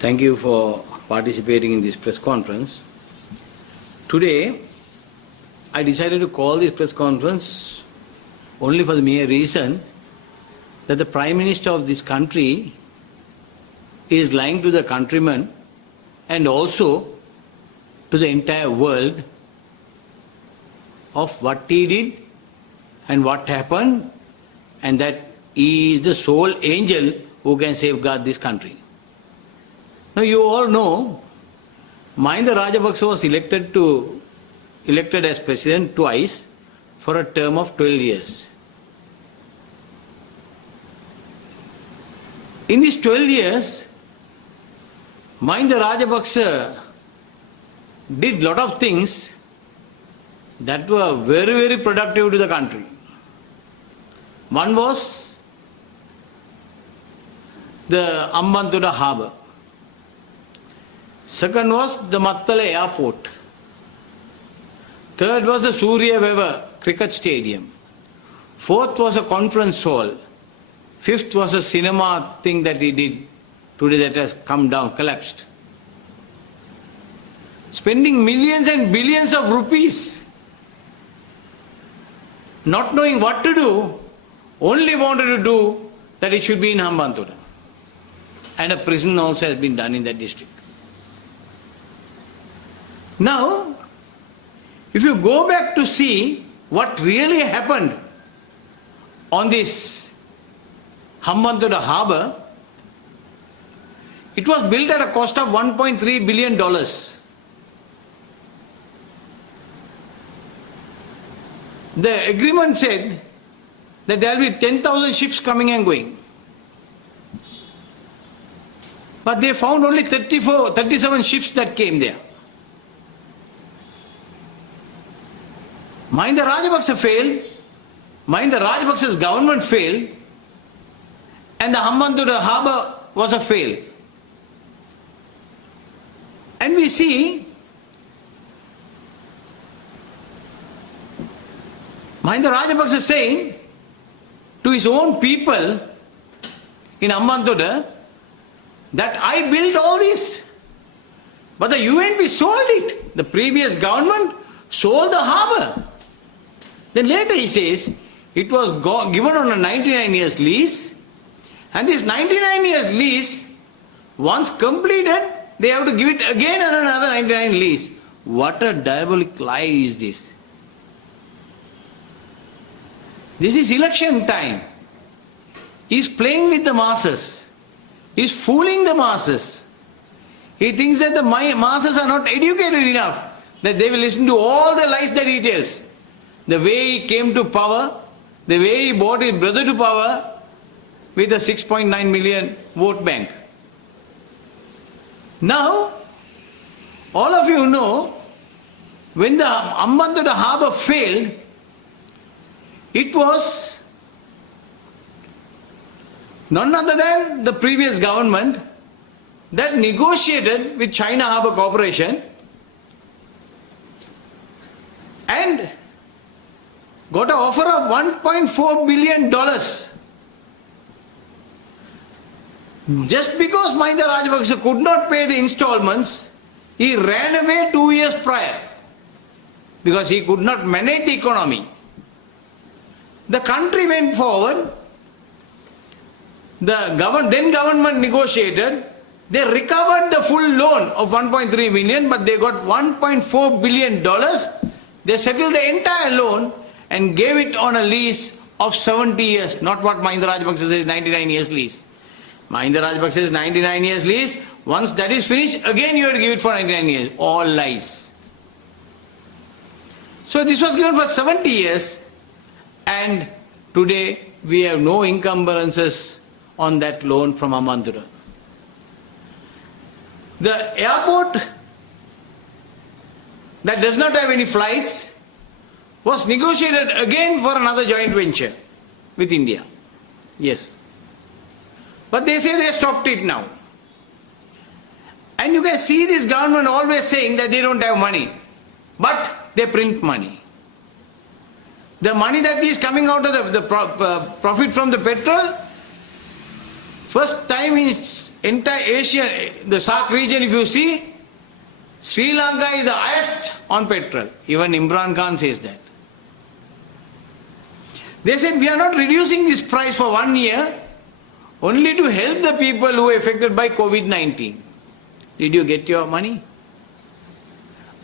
Thank you for participating in this press conference. Today, I decided to call this press conference only for the mere reason that the Prime Minister of this country is lying to the countrymen and also to the entire world of what he did and what happened, and that he is the sole angel who can safeguard this country. Now you all know Mahinda Rajapaksa was elected as president twice for a term of 12 years. In these 12 years, Mahinda Rajapaksa did lot of things that were very, very productive to the country. One was the Hambantota harbour. Second was the Mattala airport. Third was the Surya Weber cricket stadium. Fourth was a conference hall. Fifth was a cinema thing that he did today that has come down, collapsed. Spending millions and billions of rupees, not knowing what to do, only wanted to do that it should be in Hambantota. And a prison also has been done in that district. Now, if you go back to see what really happened on this Hambantota harbour, it was built at a cost of $1.3 billion. The agreement said that there will be 10,000 ships coming and going. But they found only 37 ships that came there. Mahinda Rajapaksa failed, Mahinda Rajapaksa's government failed, and the Hambantota harbour was a fail. And we see Mahinda Rajapaksa saying to his own people in Hambantota that I built all this, but the UNP sold it. The previous government sold the harbour. Then later he says it was given on a 99 years lease, and this 99 years lease, once completed, they have to give it again on another 99 lease. What a diabolic lie is this? This is election time. He's playing with the masses. He's fooling the masses. He thinks that the masses are not educated enough, that they will listen to all the lies that he tells. The way he came to power, the way he brought his brother to power with a 6.9 million vote bank. Now, all of you know, when the Hambantota harbour failed, it was none other than the previous government that negotiated with China Harbour Corporation and got an offer of $1.4 billion. Just because Mahinda Rajapaksa could not pay the installments, he ran away 2 years prior because he could not manage the economy. The country went forward, the then government negotiated, they recovered the full loan of 1.3 million, but they got $1.4 billion. They settled the entire loan and gave it on a lease of 70 years, not what Mahinda Rajapaksa says 99 years lease. Mahinda Rajapaksa says 99 years lease, once that is finished, again you have to give it for 99 years. All lies. So this was given for 70 years, and today we have no encumbrances on that loan from Hambantota. The airport that does not have any flights was negotiated again for another joint venture with India. Yes. But they say they stopped it now. And you can see this government always saying that they don't have money. But they print money. The money that is coming out of the profit from the petrol, first time in entire Asia, the SAARC region, if you see, Sri Lanka is the highest on petrol. Even Imran Khan says that. They said we are not reducing this price for 1 year only to help the people who are affected by COVID-19. Did you get your money?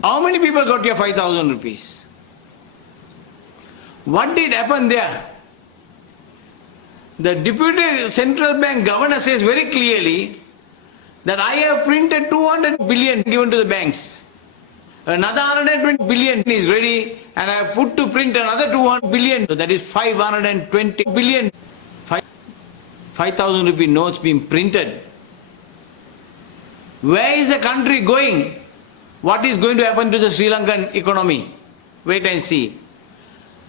How many people got your 5,000 rupees? What did happen there? The Deputy Central Bank Governor says very clearly that I have printed 200 billion given to the banks. Another 120 billion is ready and I have put to print another 200 billion. So that is 520 billion. 5,000 rupee notes being printed. Where is the country going? What is going to happen to the Sri Lankan economy? Wait and see.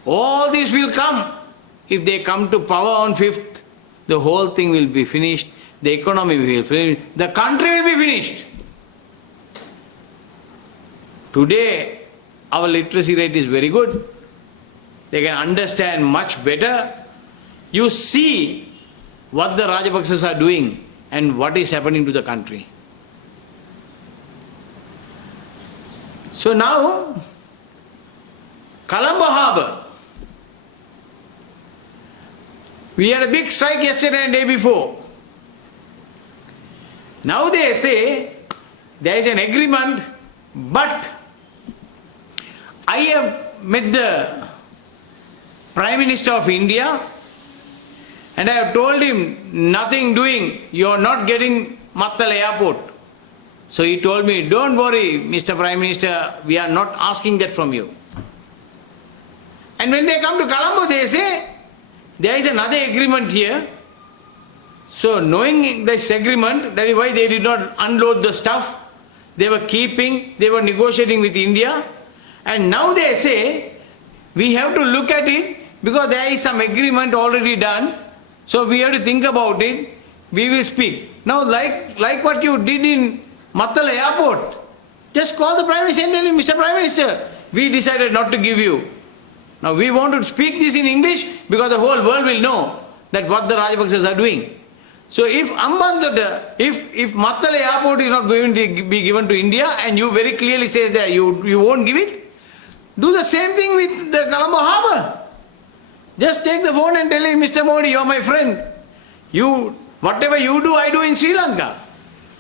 All this will come. If they come to power on 5th, the whole thing will be finished. The economy will be finished. The country will be finished. Today, our literacy rate is very good. They can understand much better. You see what the Rajapaksas are doing and what is happening to the country. So now, Colombo Harbour. We had a big strike yesterday and day before. Now they say there is an agreement, but I have met the Prime Minister of India and I have told him nothing doing, you are not getting Mattal Airport. So he told me, don't worry Mr. Prime Minister, we are not asking that from you. And when they come to Colombo they say, there is another agreement here. So knowing this agreement, that is why they did not unload the stuff. They were keeping, they were negotiating with India. And now they say, we have to look at it because there is some agreement already done. So we have to think about it. We will speak. Now like what you did in Mattal Airport, just call the Prime Minister and tell him, Mr. Prime Minister, we decided not to give you. Now we want to speak this in English because the whole world will know that what the Rajapaksas are doing. So if Hambantota, if Mattal Airport is not going to be given to India and you very clearly says that you won't give it, do the same thing with the Colombo Harbour. Just take the phone and tell him, Mr. Modi, you are my friend. Whatever you do, I do in Sri Lanka.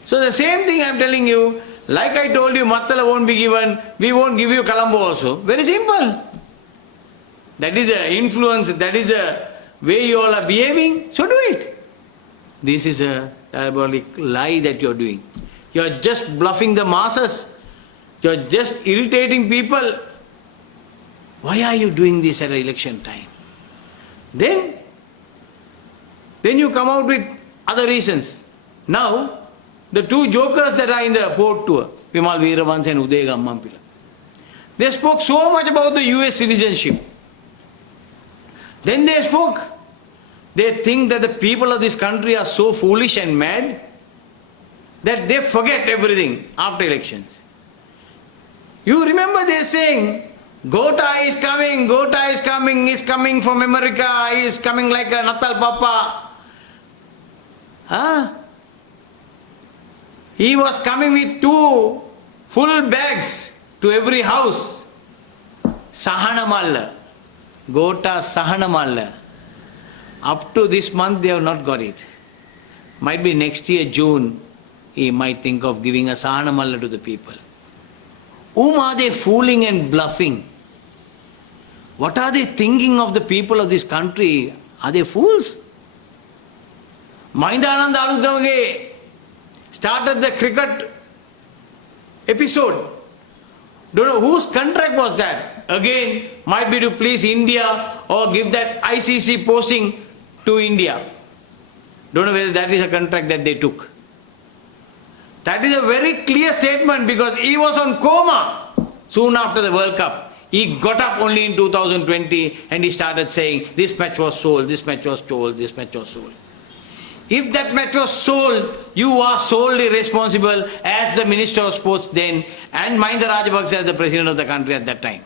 So the same thing I am telling you, like I told you, Mattala won't be given, we won't give you Colombo also. Very simple. That is the influence, that is the way you all are behaving, so do it. This is a diabolic lie that you are doing. You are just bluffing the masses. You are just irritating people. Why are you doing this at election time? Then you come out with other reasons. Now, the two jokers that are in the port tour, Vimal Veeravansa and Uday Gammampila, they spoke so much about the US citizenship. Then they spoke. They think that the people of this country are so foolish and mad that they forget everything after elections. You remember they saying, Gota is coming from America, he is coming like a Natal Papa. Huh? He was coming with 2 full bags to every house. Sahanamalla. Gota Sahanamalla. Up to this month they have not got it. Might be next year, June, he might think of giving a Sahanamalla to the people. Whom are they fooling and bluffing? What are they thinking of the people of this country? Are they fools? Mahinda Anand Aludamage started the cricket episode. Don't know whose contract was that. Again, might be to please India or give that ICC posting to India. Don't know whether that is a contract that they took. That is a very clear statement because he was on coma soon after the World Cup. He got up only in 2020 and he started saying, this match was sold, this match was sold, this match was sold. If that match was sold, you are solely responsible as the Minister of Sports then and Mahinda Rajapaksa as the President of the country at that time.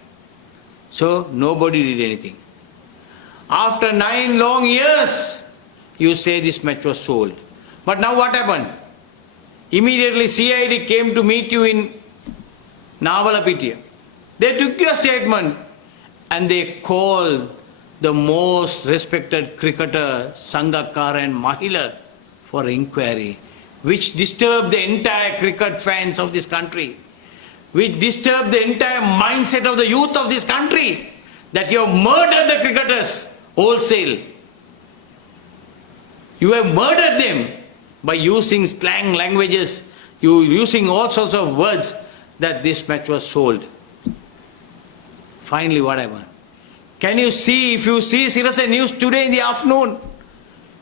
So nobody did anything. After 9 long years, you say this match was sold. But now what happened? Immediately CID came to meet you in Navalapitiya. They took your statement and they called the most respected cricketer Sangakkara and Mahila for inquiry, which disturbed the entire cricket fans of this country, which disturbed the entire mindset of the youth of this country, that you have murdered the cricketers wholesale. You have murdered them by using slang languages, using all sorts of words, that this match was sold. Finally, what happened? Can you see, if you see Sirasa News today in the afternoon,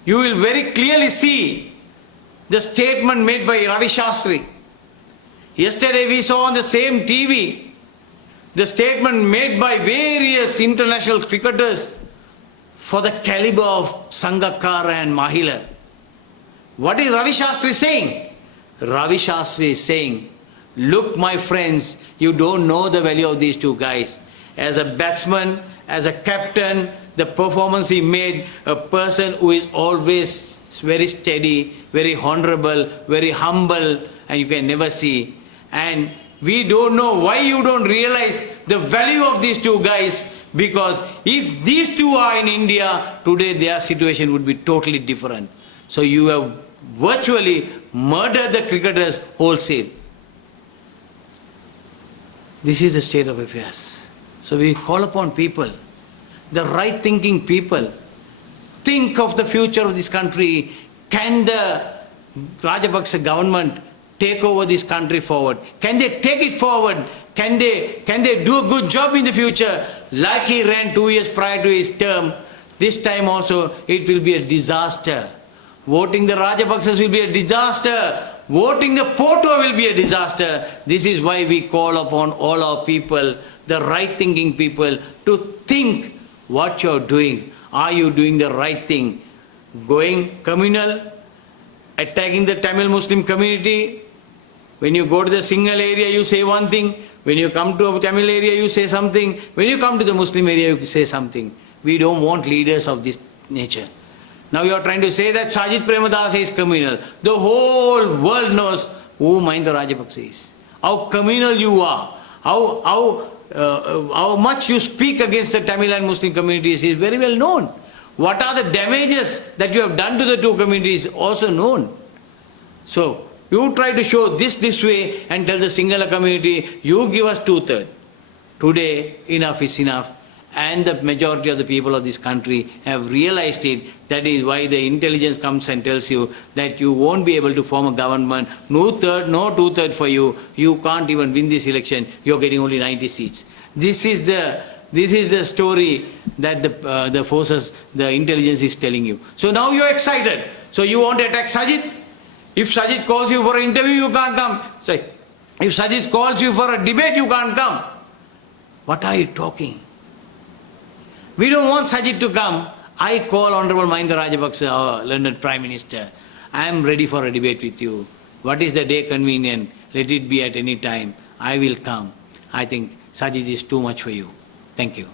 you will very clearly see the statement made by Ravi Shastri. Yesterday we saw on the same TV the statement made by various international cricketers for the caliber of Sangakkara and Mahila. What is Ravi Shastri saying? Ravi Shastri is saying, look my friends, you don't know the value of these two guys. As a batsman, as a captain, the performance he made, a person who is always very steady, very honorable, very humble, and you can never see. And we don't know why you don't realize the value of these two guys, because if these two are in India, today their situation would be totally different. So you have virtually murdered the cricketers wholesale. This is the state of affairs. So we call upon people, the right thinking people, think of the future of this country. Can the Rajapaksa government take over this country forward? Can they take it forward? Can they do a good job in the future? Like he ran 2 years prior to his term, this time also it will be a disaster. Voting the Rajapaksas will be a disaster. Voting the Poto will be a disaster. This is why we call upon all our people, the right thinking people, to think what you're doing. Are you doing the right thing? Going communal, attacking the Tamil Muslim community. When you go to the Sinhala area, you say one thing. When you come to a Tamil area, you say something. When you come to the Muslim area, you say something. We don't want leaders of this nature. Now you are trying to say that Sajid Premadasa is communal. The whole world knows who Mahinda Rajapaksa is. How communal you are. How much you speak against the Tamil and Muslim communities is very well known. What are the damages that you have done to the two communities also known. So you try to show this way and tell the Sinhala community, you give us 2/3. Today, enough is enough. And the majority of the people of this country have realized it. That is why the intelligence comes and tells you that you won't be able to form a government. No 2/3 for you. You can't even win this election. You're getting only 90 seats. This is the story that the forces, the intelligence is telling you. So now you're excited. So you want to attack Sajid? If Sajid calls you for an interview, you can't come. So if Sajid calls you for a debate, you can't come. What are you talking? We don't want Sajid to come. I call Honorable Mahinda Rajapaksa, our learned Prime Minister. I am ready for a debate with you. What is the day convenient? Let it be at any time. I will come. I think Sajid is too much for you. Thank you.